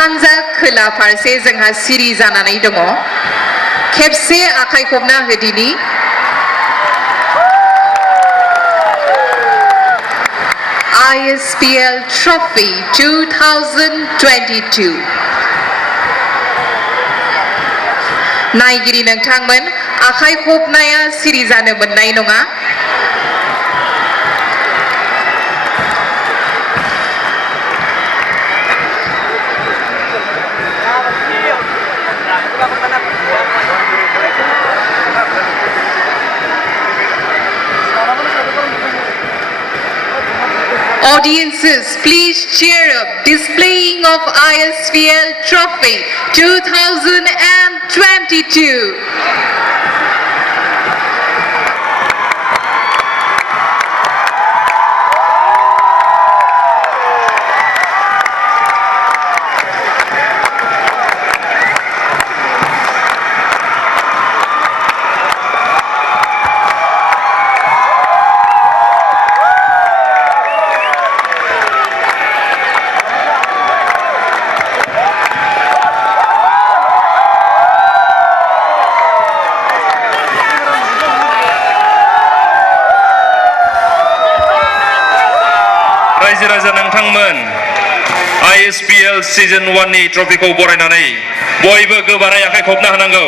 सानजा खोला फारसे जोंहा सिरि जानानै दङ खेबसे आखाइ खबना होदिनि ISPL Trophy 2022 नायगिरि नोंथांमोन आखाइ खबनाया सिरि जानो मोननाय नङा Audiences, please cheer up. Displaying of ISPL Trophy 2022. रायजो नोंथांमोन ISPL Season 1 नि ट्रफिखौ बरायनानै बयबो गोबारै आखाइ खबना होनांगौ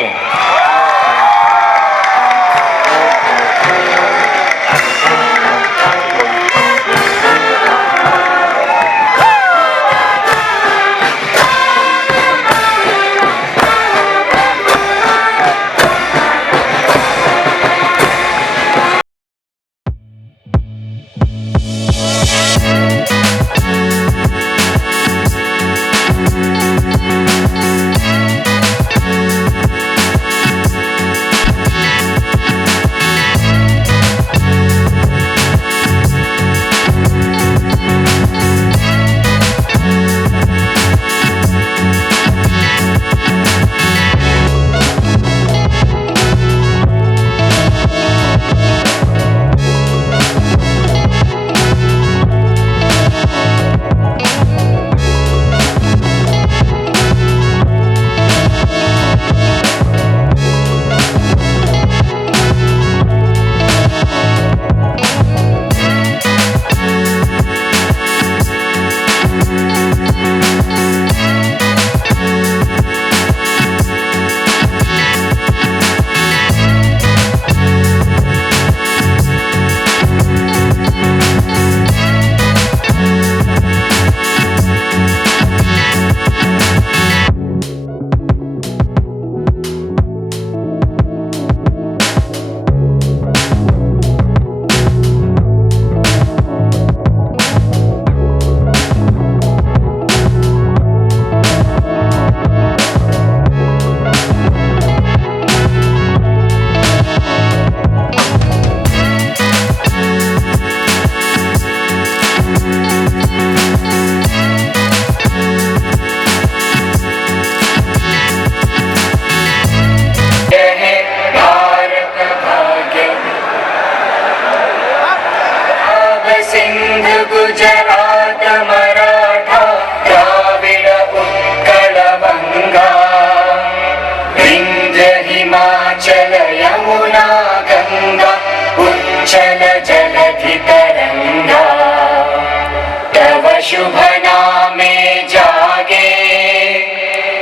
शुभ नामे जागे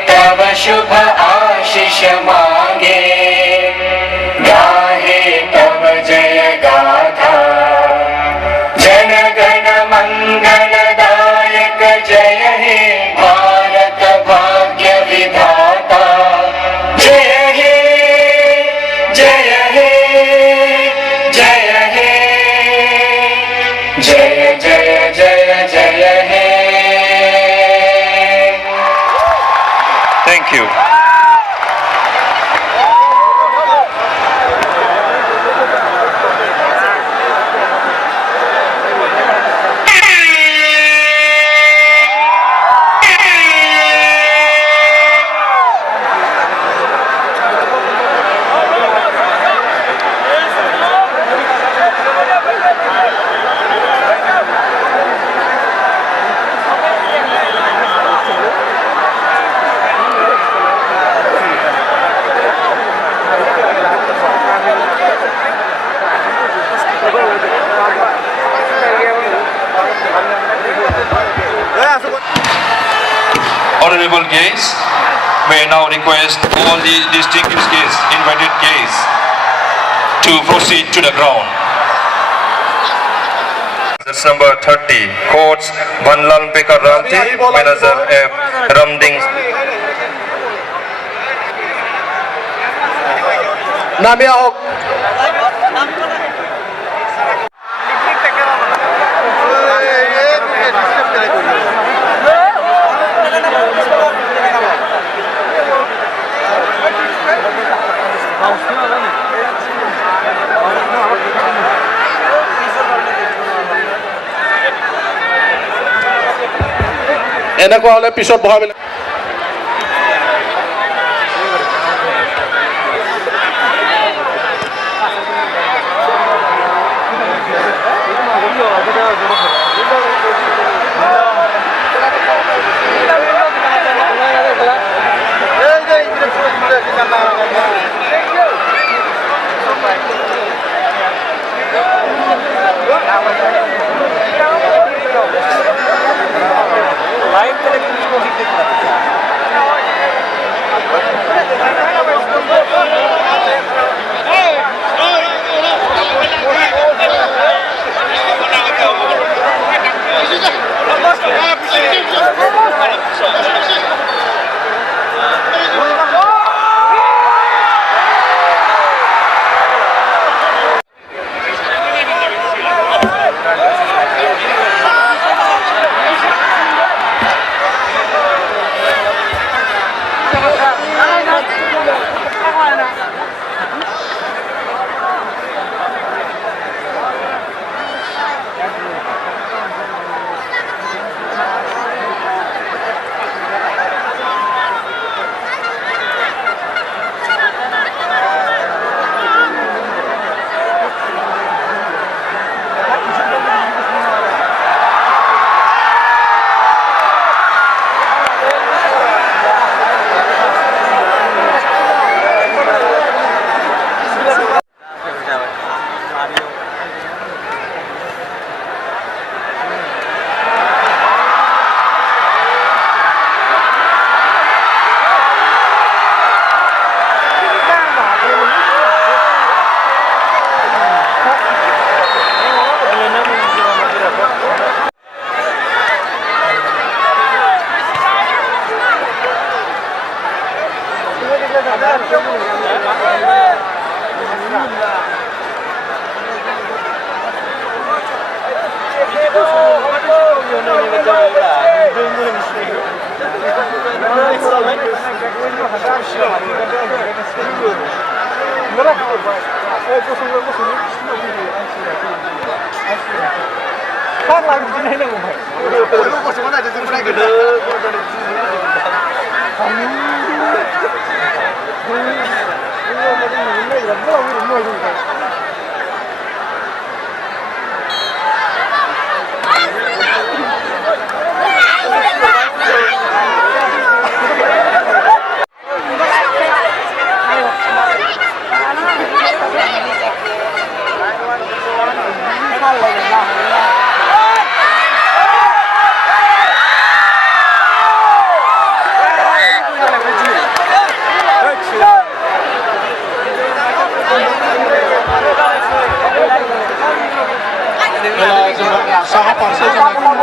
तब शुभ आशीष मांगे गाहे तब जय गाथा जन गण मंगलदायक जय हे भारत भाग्य विधाता जय हे जय हे जय हे जय जय जय जय हे thank you honorable guests, may now request all the distinguished guests, invited guests, to proceed to the ground. That's number 30, Coach Banlal Pekar Ramti, Manager F. Ramding. Namia Hok. এনেকুৱা হলে পিছত বহাব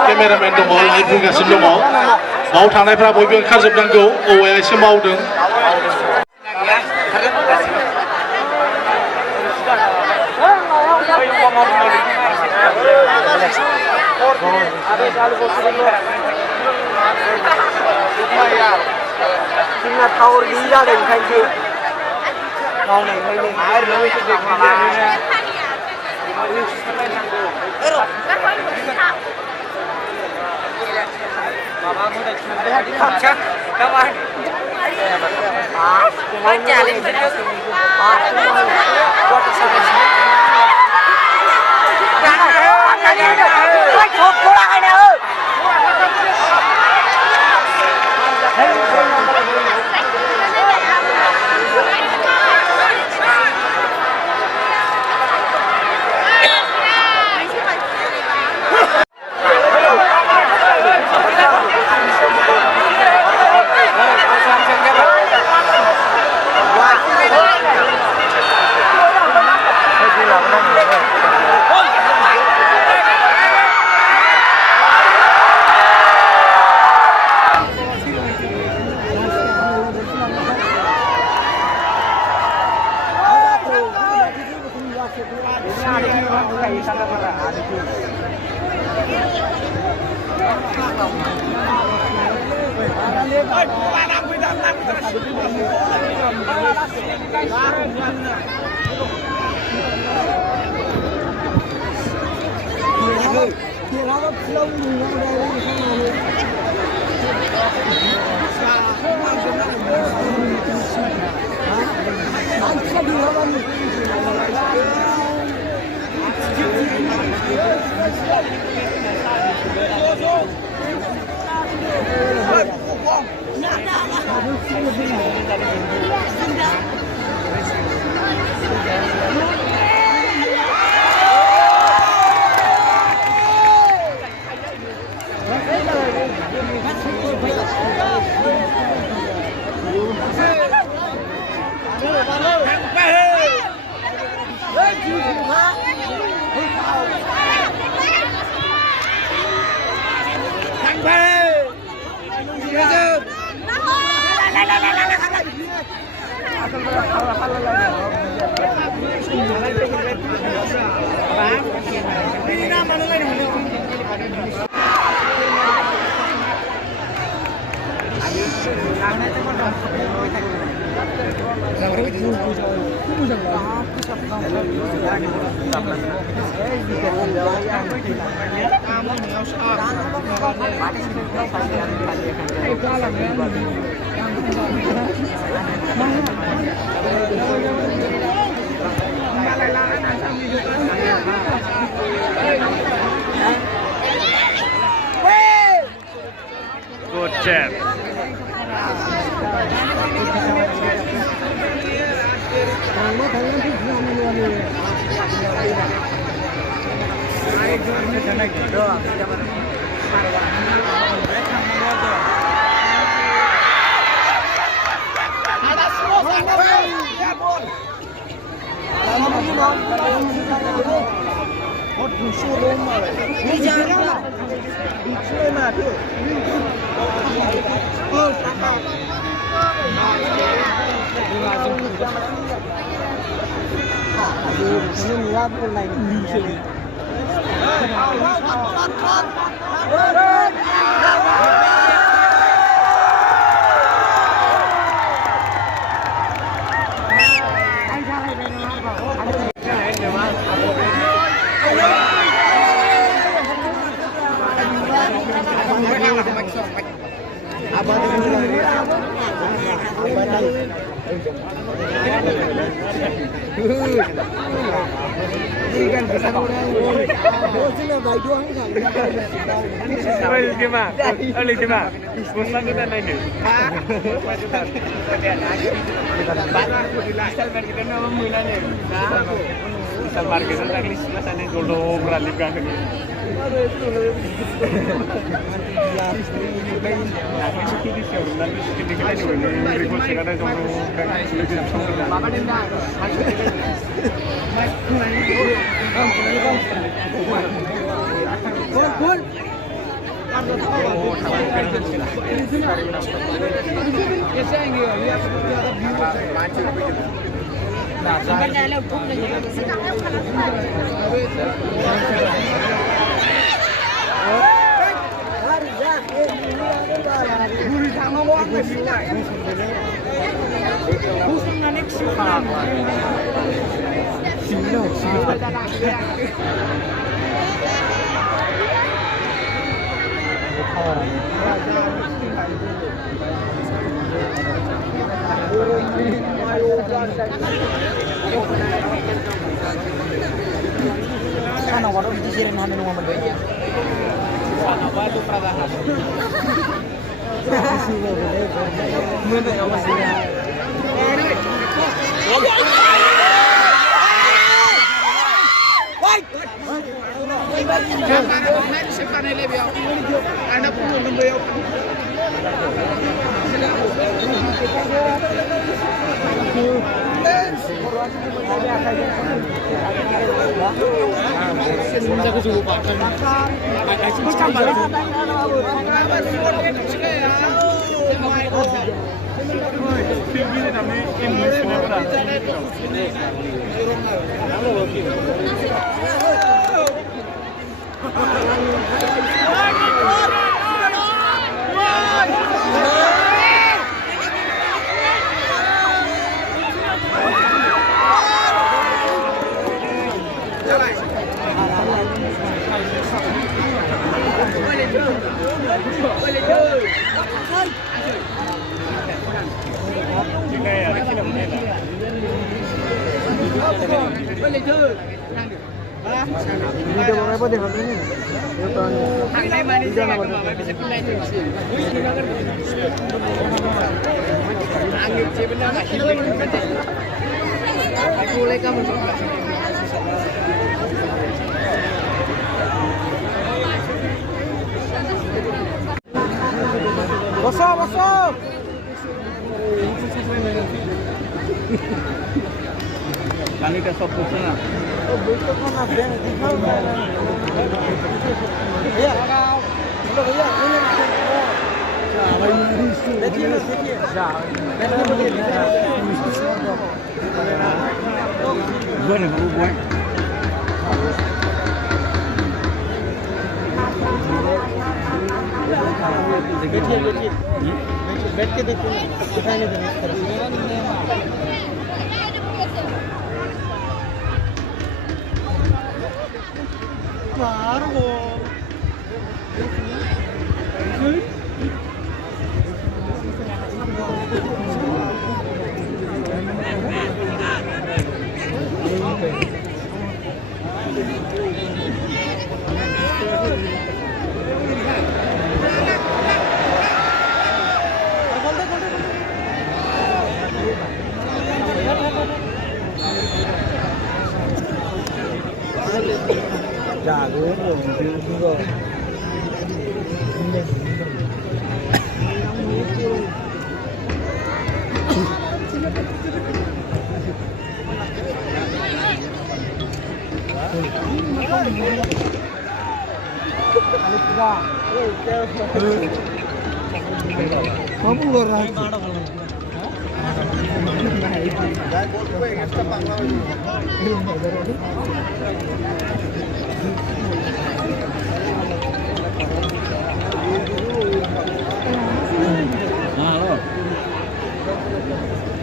केमेरामेन दङ लाइभ बुंगासिनो दङ बाव थानायफ्रा बयबो ओंखारजोबनांगौ औवाया एसे मावदों जोंना टावार गैयि जादों ओंखायनोसो Good chap. Video mana boleh hal ini? Bosok. Kali ka sop puso na. Oh, buto ko na ben. भैया हेलो भैया देखिए बैठ के देखिए दिखाने देंगे इस तरफ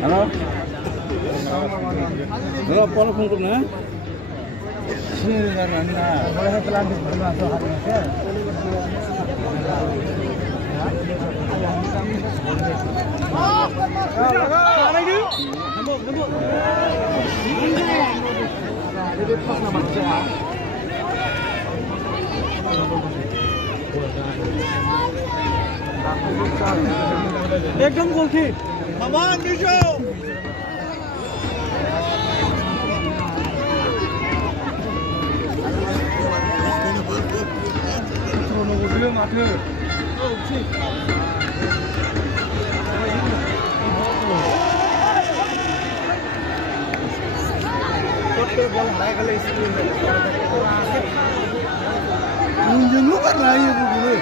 Halo, apa Khungur na? Sini karena boleh telan di bawah hari ini. एकदम गोलकी मामा निशो Lu kan raya begini.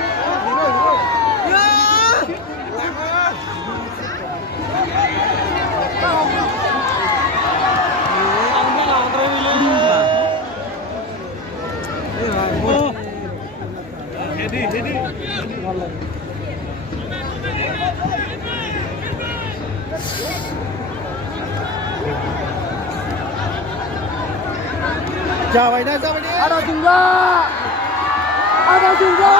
Jadi. Jawa ini. Ada juga.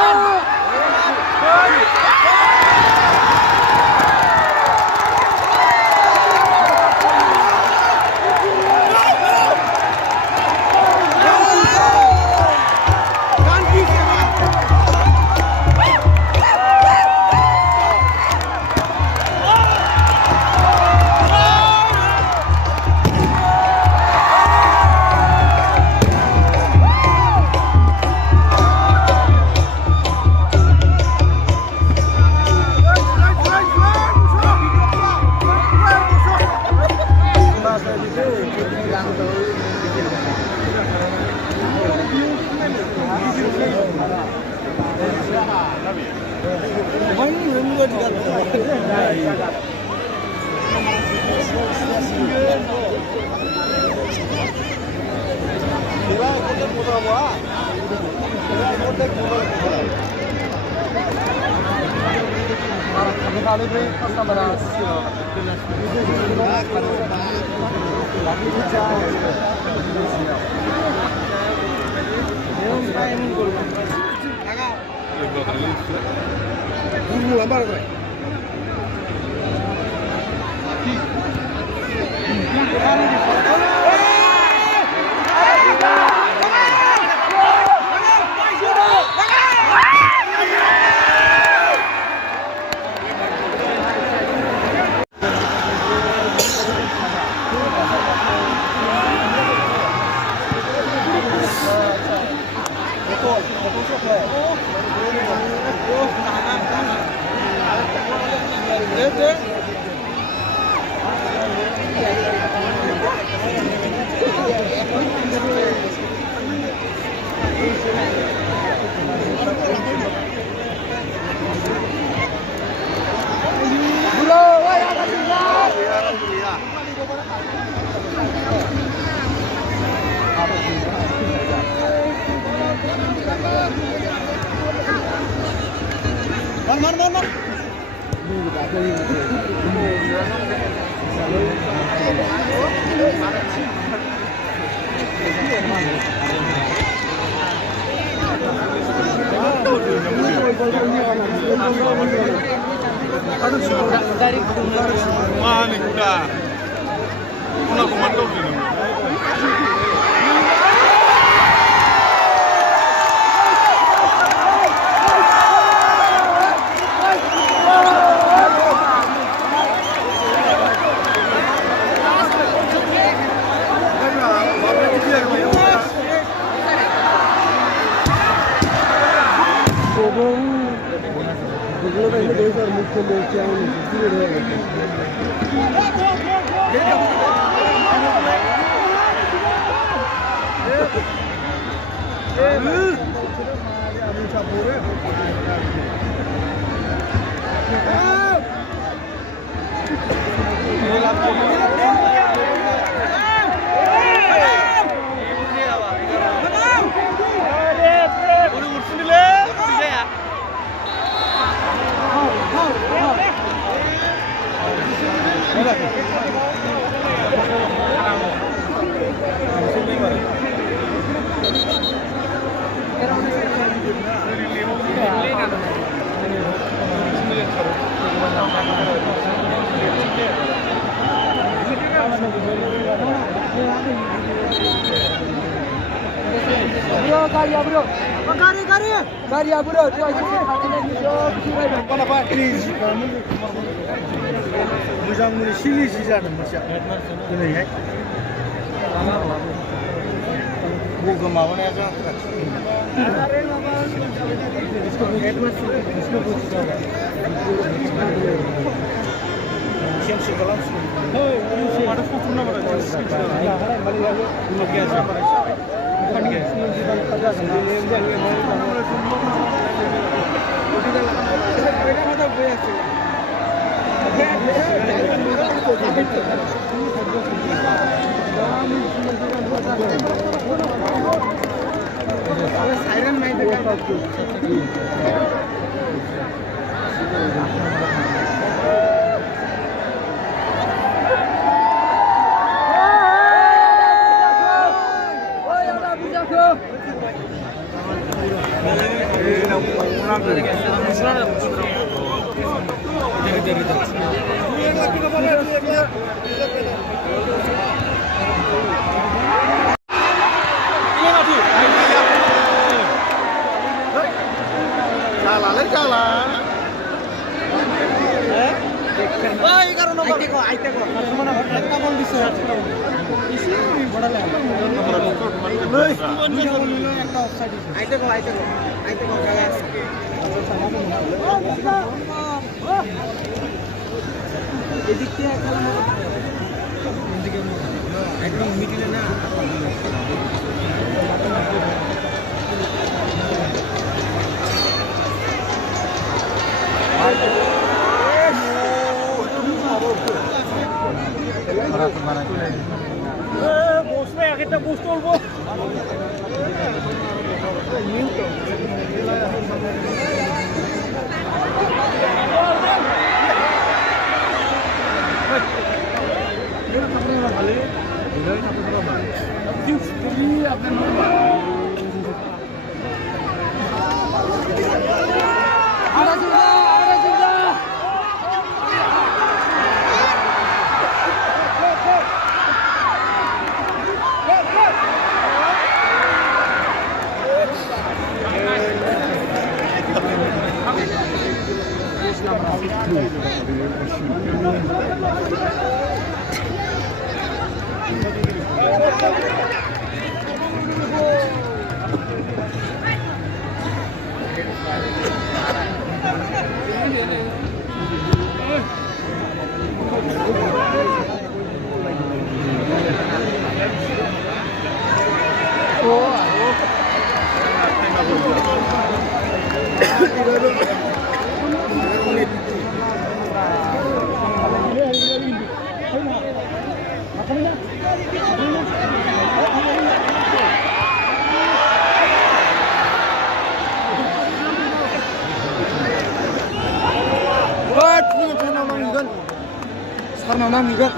mama ngikut.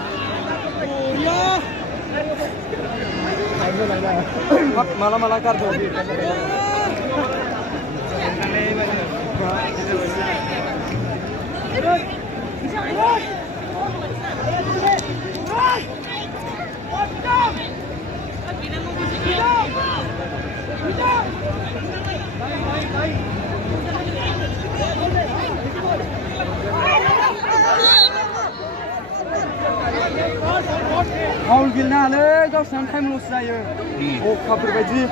Malah kartu. Kau gila le, kau sampai musai ya. Oh, kabar baji.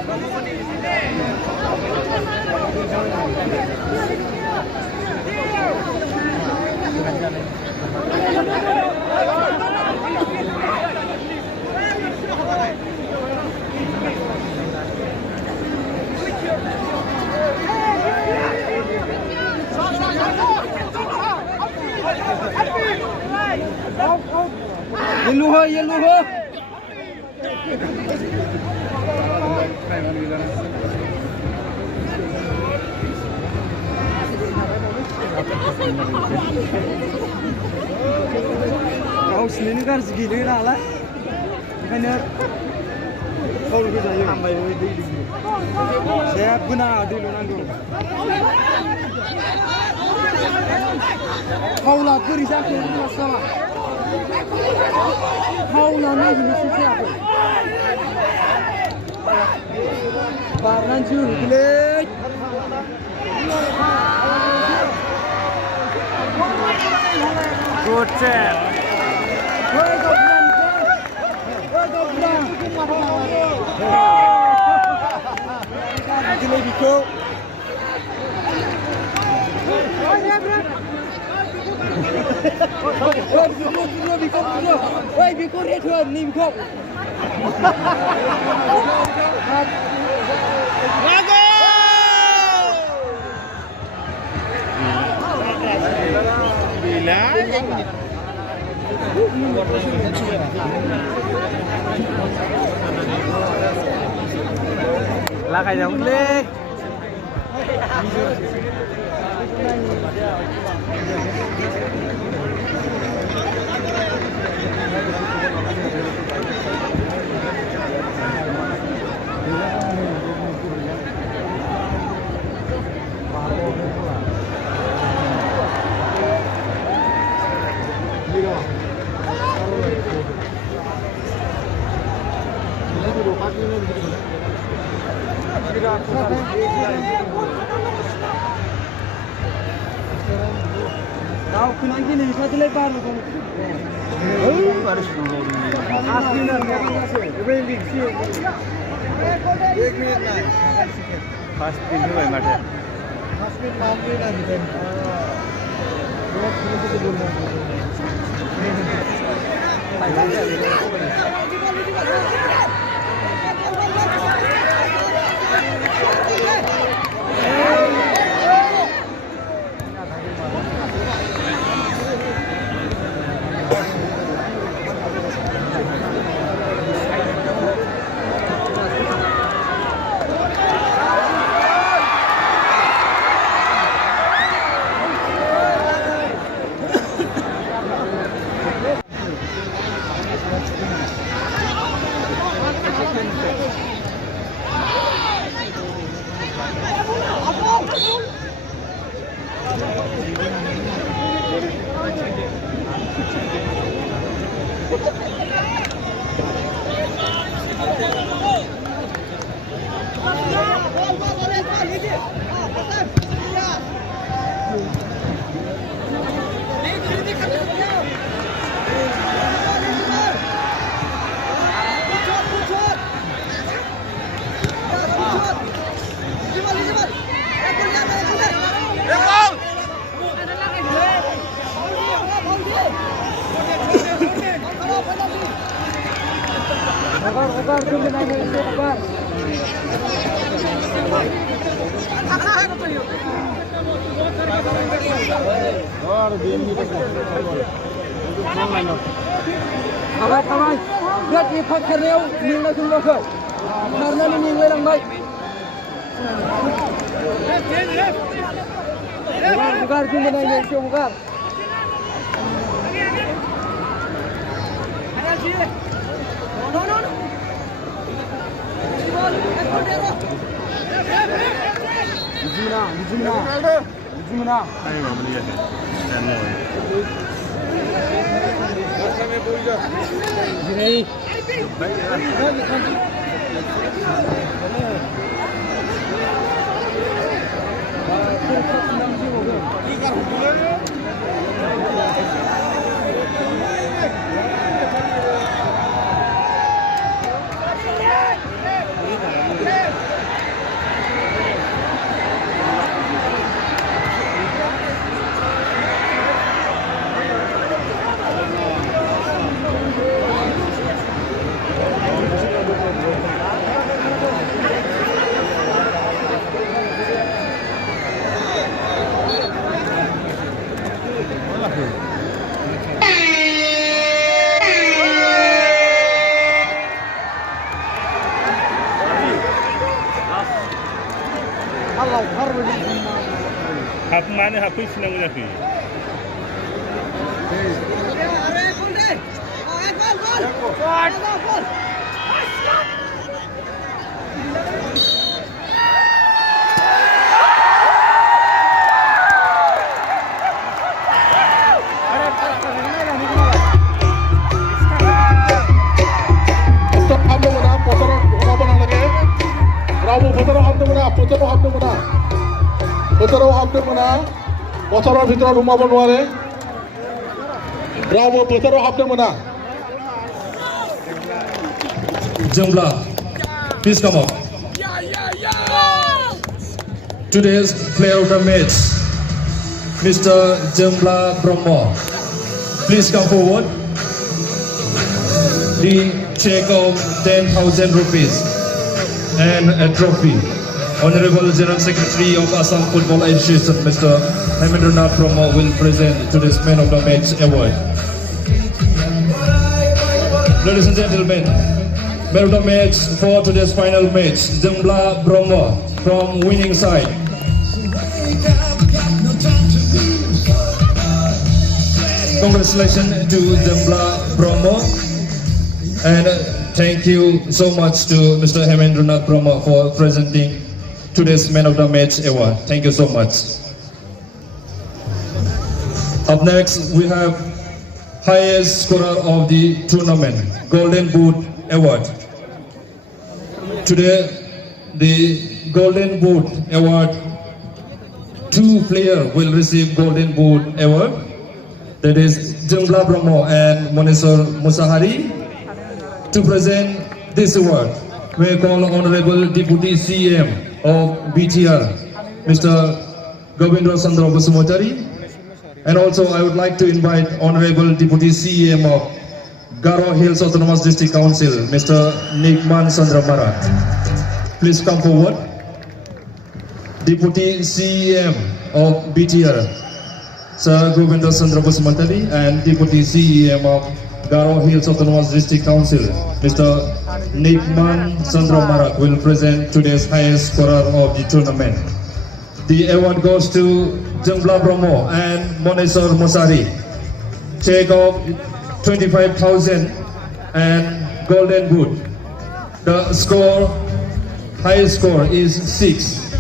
Yellow ho. Kau sini kan segini lah. Benar. Kau juga saya tambah ini. Saya guna dulu nanti. Kau lah beri saya masalah. Kau lah ni jenis siapa? Baran juru kulit. Good job. Lah kayak boleh. Kau kena gini, satu lebar lu kan? Baru sudah. Asli nak sih. Lebih sih. 1 minit naik. Fast speed tu macam. Fast speed mampu nak gitu. Kawan, lihat ni pakai reu, nilai semua ke? Karena ni nilai yang baik. Bukan cuma nilai itu bukan. Mana aku senang lagi. বছৰৰ ভিতৰত সোমাব নোৱাৰে ৰাও বছৰৰ হাবতে Mona Jungla, please come up. Today's player of the match, Mr. Jungla Brahma. Please come forward. The check of 10,000 rupees and a trophy. Honorable General Secretary of Assam Football Association, Mr. Hemendranath Brahma, will present today's Man of the Match award. Ladies and gentlemen, Man of the Match for today's final match, Jungla Brahma from winning side. Congratulations to Jungla Brahma, and thank you so much to Mr. Hemendranath Brahma for presenting today's Man of the Match award. Thank you so much. Up next, we have highest scorer of the tournament, Golden Boot Award. Today, the Golden Boot Award, 2 players will receive Golden Boot Award. That is Jungla Brahma and MASHAHARY. To present this award, we call Honorable Deputy CM of BTR, Mr. Govindra Chandra Basumatary. And also I would like to invite Honorable Deputy CM of Garo Hills Autonomous District Council, Mr. Nikman Chandra Marat. Please come forward. Deputy CM of BTR, Sir Govindra Chandra Basumatary, and Deputy CM of Garo Hills Autonomous District Council, Mr. Nikman Chandra Marat, will present today's highest scorer of the tournament. The award goes to Jungla Brahma and MASHAHARY. Check of 25,000 and Golden Boot. The highest score is 6.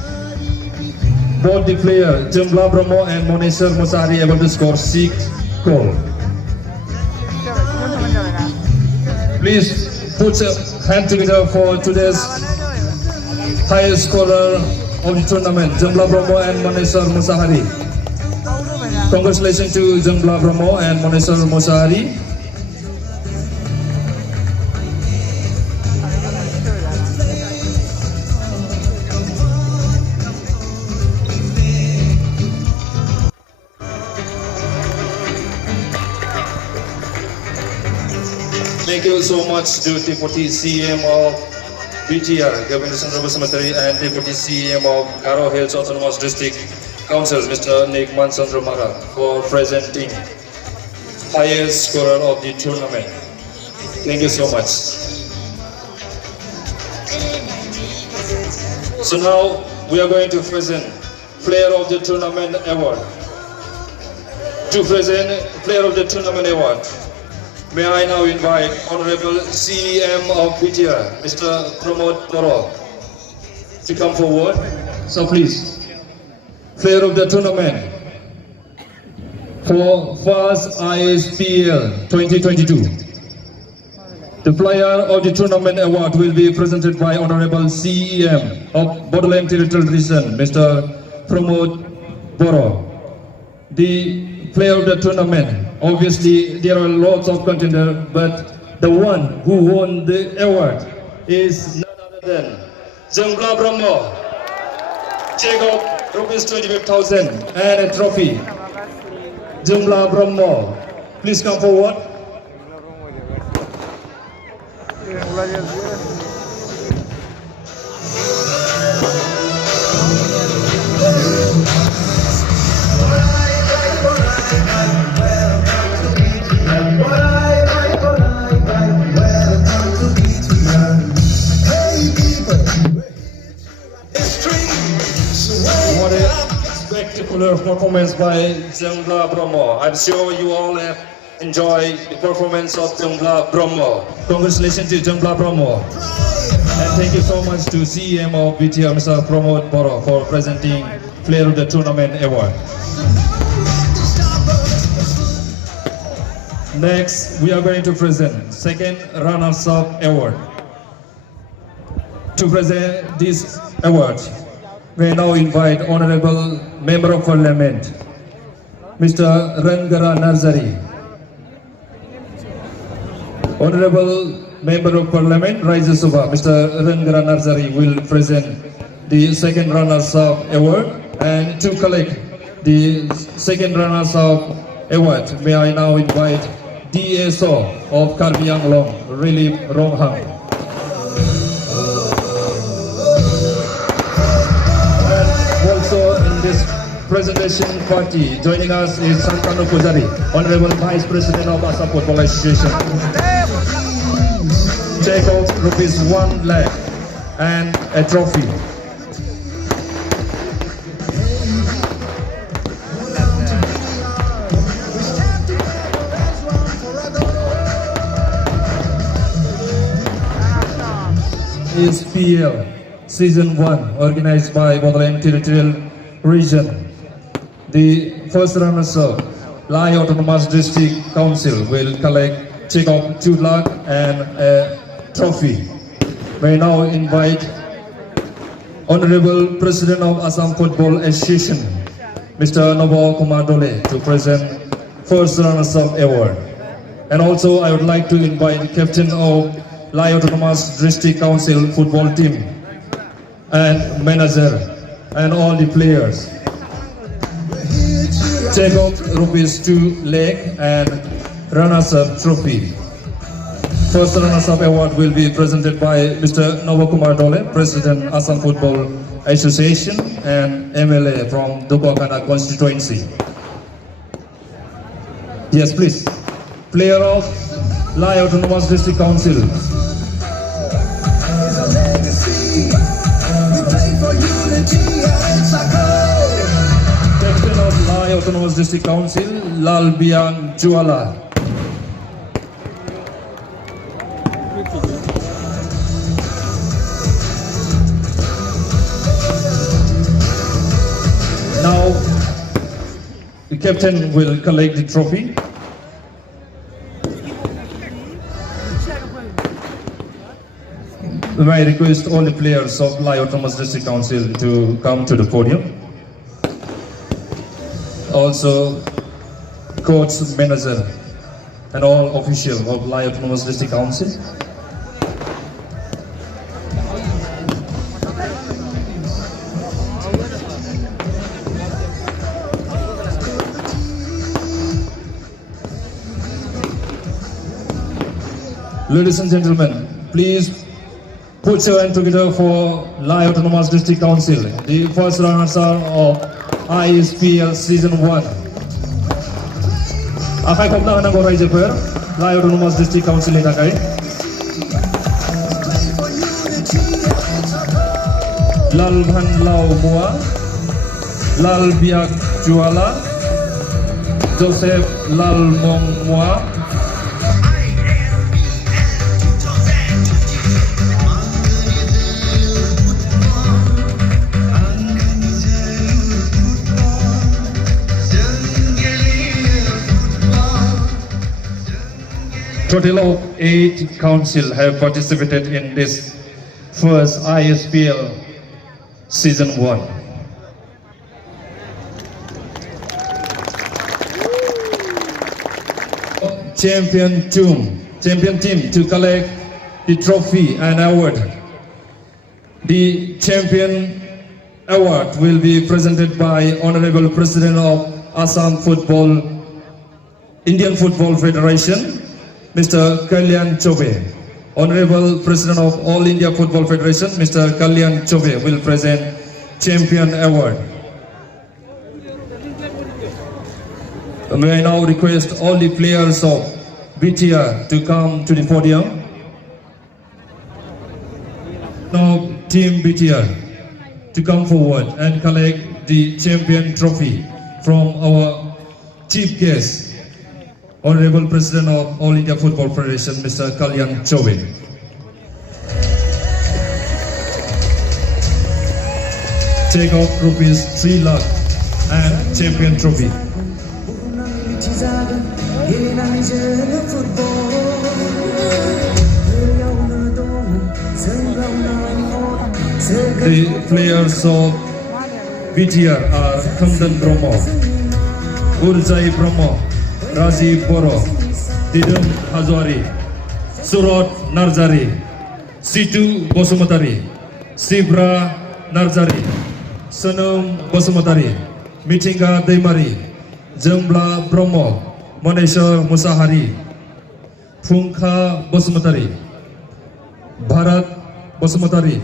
Both the player Jungla Brahma and MASHAHARY able to score 6 goals. Please put your hand together for today's highest scorer of the tournament, Jungla Brahma and MASHAHARY. Congratulations to Jungla Brahma and MASHAHARY. Thank you so much to Deputy CM of BTR, Govindra Chandra Basumatary, and Deputy CM of Garo Hills Autonomous District Council, Mr. Nikman Chandra Marat, for presenting highest scorer of the tournament. Thank you so much. So now we are going to present Player of the Tournament Award. To present Player of the Tournament Award, May I now invite Honorable CEM of BTR, Mr. Boro, to come forward. So please, player of the tournament for first ISPL 2022. The player of the tournament award will be presented by Honorable CEM of Bodoland Territorial Region, Mr. Boro. The player of the tournament, obviously there are lots of contenders, but the one who won the award is none other than Brahma. Check out rupees 25,000 and a trophy. Brahma, please come forward. What a spectacular performance by Brahma. I'm sure you all have enjoyed the performance of Brahma. Congratulations to Brahma. And thank you so much to CEM of BTR, Mr. Boro, for presenting Player of the Tournament Award. Next, we are going to present second runners-up award. To present this award, we now invite Honorable Member of Parliament, Mr. Narzary. Honorable Member of Parliament, Rajya Sabha, Mr. Narzary will present the second runners-up award, and to collect the second runners-up award, may I now invite DSO of Karbi Anglong, Relief Rongham. And also in this presentation party, joining us is Santanu Pujari, Honorable Vice President of Assam Football Association. Take out rupees 1 lakh and a trophy. ISPL Season 1, organized by Bodoland Territorial Region. The first runners-up, Lai Autonomous District Council, will collect check of 2 lakh and a trophy. May now invite Honorable President of Assam Football Association, Mr. Nobo Kumar Dole, to present first runners-up award. And also I would like to invite the captain of Lai Autonomous District Council football team and manager and all the players. Take out rupees 2 lakh and runners-up trophy. First runners-up award will be presented by Mr. Novakumar Dole, President Assam Football Association and MLA from Dubakana constituency. Yes, please. Player of Lai Autonomous District Council. Captain of Lai Autonomous District Council, Lal Biang Juala. Now, the captain will collect the trophy. I request all the players of Lai Autonomous District Council to come to the podium. Also, coach, manager, and all officials of Lai Autonomous District Council. Ladies and gentlemen, please put your hand together for Lai Autonomous District Council, the first runners of ISPL Season 1. Akai kopna hana gorai jeper, Lai Autonomous District Council in Akai. Lal Bhan Lau Mua, Lal Biak Juala, Joseph Lal Mong Mua, total of 8 council have participated in this first ISPL season 1. Champion team to collect the trophy and award. The champion award will be presented by Honorable President of Indian Football Federation, Mr. Kalyan Chobe. Honorable President of All India Football Federation, Mr. Kalyan Chobe will present champion award. May I now request all the players of BTR to come to the podium. Now Team BTR to come forward and collect the champion trophy from our chief guest, Honorable President of All India Football Federation, Mr. Kalyan Chobe. Take out rupees 3 lakh and champion trophy. The players of BTR are Khandan Brahma, Urjai Brahma, Raji Boro, Didam Hazwari, Surat Narzary, Situ Basumatary, Sibra Narzary, Sanam Basumatary, Mitinga Daimari, Jambla Brahma, Manesha MASHAHARY, Phungkha Basumatary, Bharat Basumatary,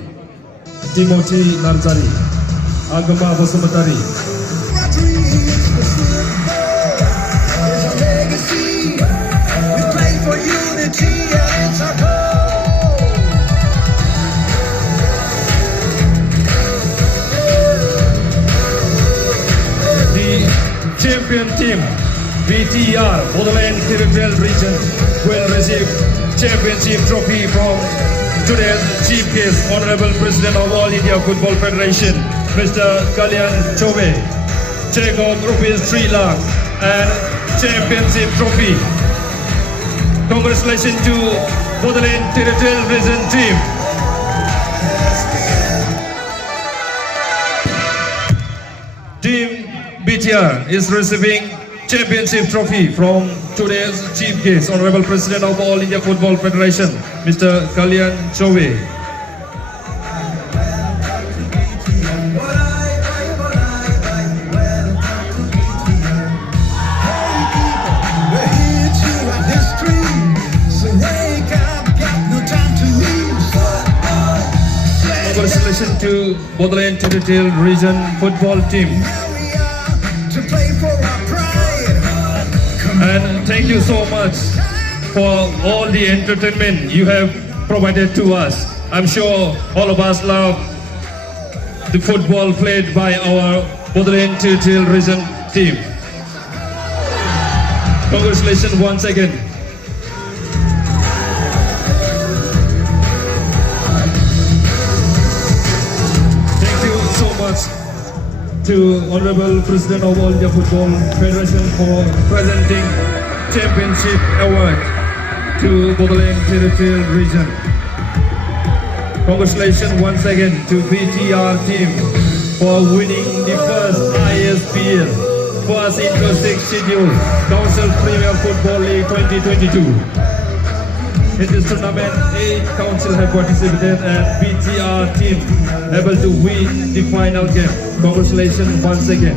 Timothy Narzary, Agama Basumatary. The champion team, BTR, Bodoland Territorial Region, will receive championship trophy from today's chief guest, Honorable President of All India Football Federation, Mr. Kalyan Chobe. Check out rupees 3 lakh and championship trophy. Congratulations to Bodoland Territorial Region team. Team BTR is receiving championship trophy from today's chief guest, Honorable President of All India Football Federation, Mr. Kalyan Chobe. Congratulations to Bodoland Territorial Region football team. And thank you so much for all the entertainment you have provided to us. I'm sure all of us love the football played by our Bodoland Territorial Region team. Congratulations once again. Thank you so much to Honorable President of All India Football Federation for presenting championship award to Bodoland Territorial Region. Congratulations once again to BTR team for winning the first ISPL, first inter-6 schedule Council Premier Football League 2022. In this tournament, 8 council have participated and BTR team able to win the final game. Congratulations once again.